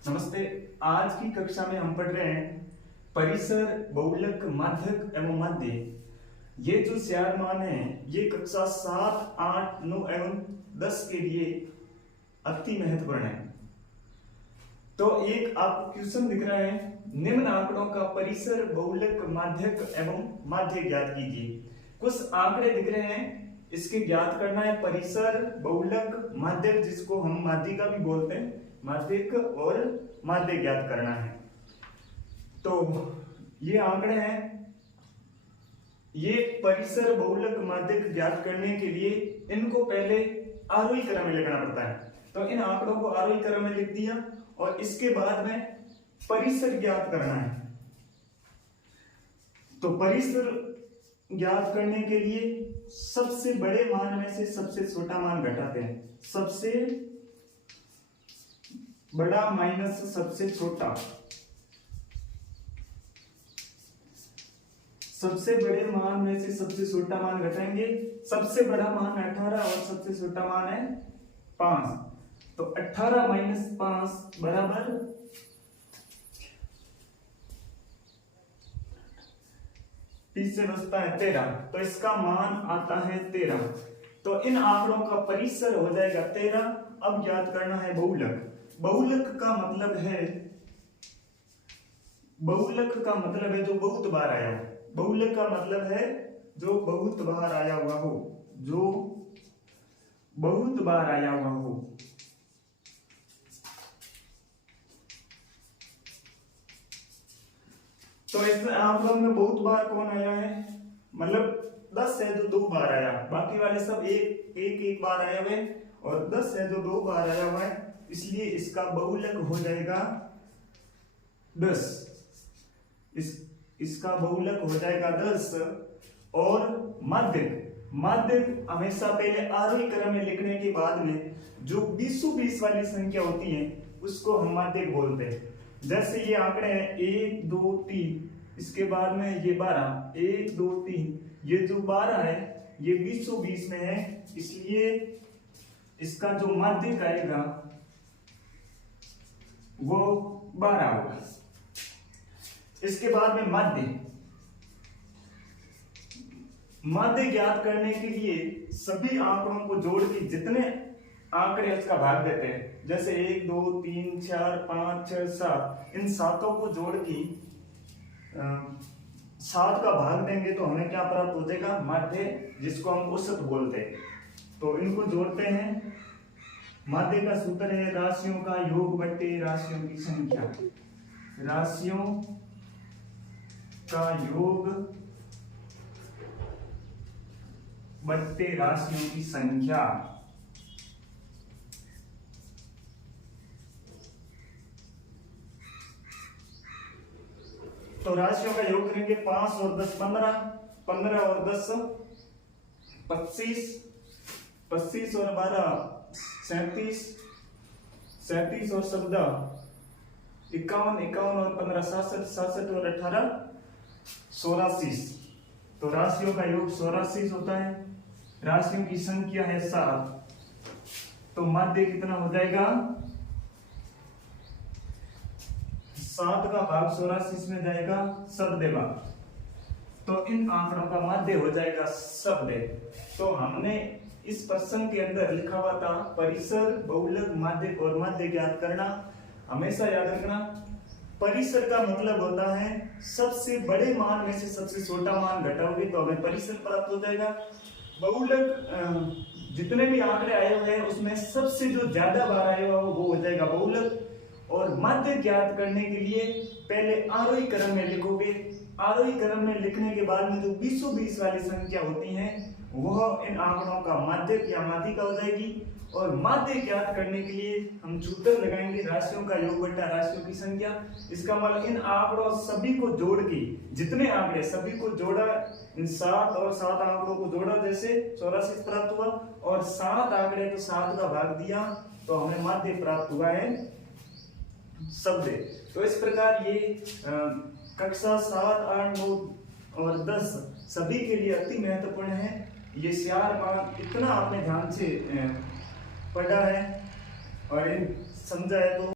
नमस्ते। आज की कक्षा में हम पढ़ रहे हैं परिसर, बहुलक, माध्यक एवं माध्य। ये जो चार मान है ये कक्षा 7, 8, 9 एवं 10 के लिए अति महत्वपूर्ण है। तो एक आपको क्वेश्चन दिख रहा है, निम्न आंकड़ों का परिसर, बहुलक, माध्यक एवं माध्य ज्ञात कीजिए। कुछ आंकड़े दिख रहे हैं, इसके ज्ञात करना है परिसर, बहुलक, माध्यक, जिसको हम माध्यिका भी बोलते हैं, माध्यिक और माध्य ज्ञात करना है। तो ये आंकड़े हैं, ये परिसर, बहुलक, माध्यक ज्ञात करने के लिए इनको पहले आरोही क्रम में लिखना पड़ता है। तो इन आंकड़ों को आरोही क्रम में लिख दिया और इसके बाद में परिसर ज्ञात करना है। तो परिसर ज्ञात करने के लिए सबसे बड़े मान में से सबसे छोटा मान घटाते हैं। सबसे बड़ा माइनस सबसे छोटा, सबसे बड़े मान में से सबसे छोटा मान घटाएंगे। सबसे बड़ा मान 18 और सबसे छोटा मान है 5। तो 18 माइनस 5 बराबर 30 से बचता है 13। तो इसका मान आता है 13। तो इन आंकड़ों का परिसर हो जाएगा 13। अब ज्ञात करना है बहुलक। बहुलक का मतलब है, बहुलक का मतलब है जो बहुत बार आया हो। बहुलक का मतलब है जो बहुत बार आया हुआ हो, जो बहुत बार आया हुआ हो। तो इस आंकड़ों में बहुत बार कौन आया है, मतलब 10 है जो 2 बार आया, बाकी वाले सब एक बार आया हुए, और 10 है जो 2 बार आया हुआ है, इसलिए इसका बहुलक हो जाएगा 10। इसका बहुलक हो जाएगा 10। और माध्यक हमेशा पहले आरोही क्रम में लिखने के बाद में जो 20 वाली संख्या होती है उसको हम माध्यक बोलते हैं। जैसे ये आंकड़े हैं 1, 2, 3, इसके बाद में ये 12, 1, 2, 3, ये जो 12 है ये 20 में है, इसलिए इसका जो माध्यक आएगा वो 12 होगा। इसके बाद में माध्य ज्ञात करने के लिए सभी आंकड़ों को जोड़ के जितने आंकड़े उसका भाग देते हैं, जैसे 1, 2, 3, 4, 5, 6, 7, इन सातों को जोड़ के 7 का भाग देंगे तो हमें क्या प्राप्त हो जाएगा, माध्य, जिसको हम औसत बोलते हैं। तो इनको जोड़ते हैं। माध्य का सूत्र है राशियों का योग बट्टे राशियों की संख्या। राशियों का योग बट्टे राशियों की संख्या। तो राशियों का योग करेंगे 5 और 10 15, 15 और 10 25, 25 और 12 37, 37 और 14 51, 51 और 15 67, 67 और 18 84। तो राशियों का योग 84 होता है। राशियों की संख्या है 7। तो माध्य कितना हो जाएगा, 7 का भाग 84 में जाएगा शब्द भाग। तो इन आंकड़ों का माध्य हो जाएगा शब्द। तो हमने इस प्रश्न के अंदर लिखा हुआ था परिसर, बहुलक, माध्यक और माध्य ज्ञात करना। हमेशा याद रखना, परिसर का मतलब होता है सबसे बड़े मान में से सबसे छोटा मान घटाओगे तो हमें परिसर प्राप्त हो जाएगा। बहुलक, जितने भी आंकड़े आए हुए हैं उसमें सबसे जो ज्यादा बार आया हुआ वो हो जाएगा बहुलक। और माध्य ज्ञात करने के लिए पहले आरोही क्रम में लिखोगे। आरोही क्रम में लिखने के बाद में जो 20 वाली संख्या होती है वह इन आंकड़ों का माध्यक या माध्यिका हो जाएगी। और माध्य ज्ञात करने के लिए हम सूत्र लगाएंगे राशियों का योग बट्टा राशियों की संख्या। इसका मतलब इन आंकड़ों सभी को जोड़ के, जितने आंकड़े सभी को जोड़ा, इन 7 और 7 आंकड़ों को जोड़ा, जैसे 84 प्राप्त हुआ, और 7 आंकड़े तो 7 का भाग दिया तो हमें माध्य प्राप्त हुआ है शब्द। तो इस प्रकार ये कक्षा 7, 8, 9 और 10 सभी के लिए अति महत्वपूर्ण है। ये 4 मान इतना आपने ध्यान से पढ़ा है और समझा है तो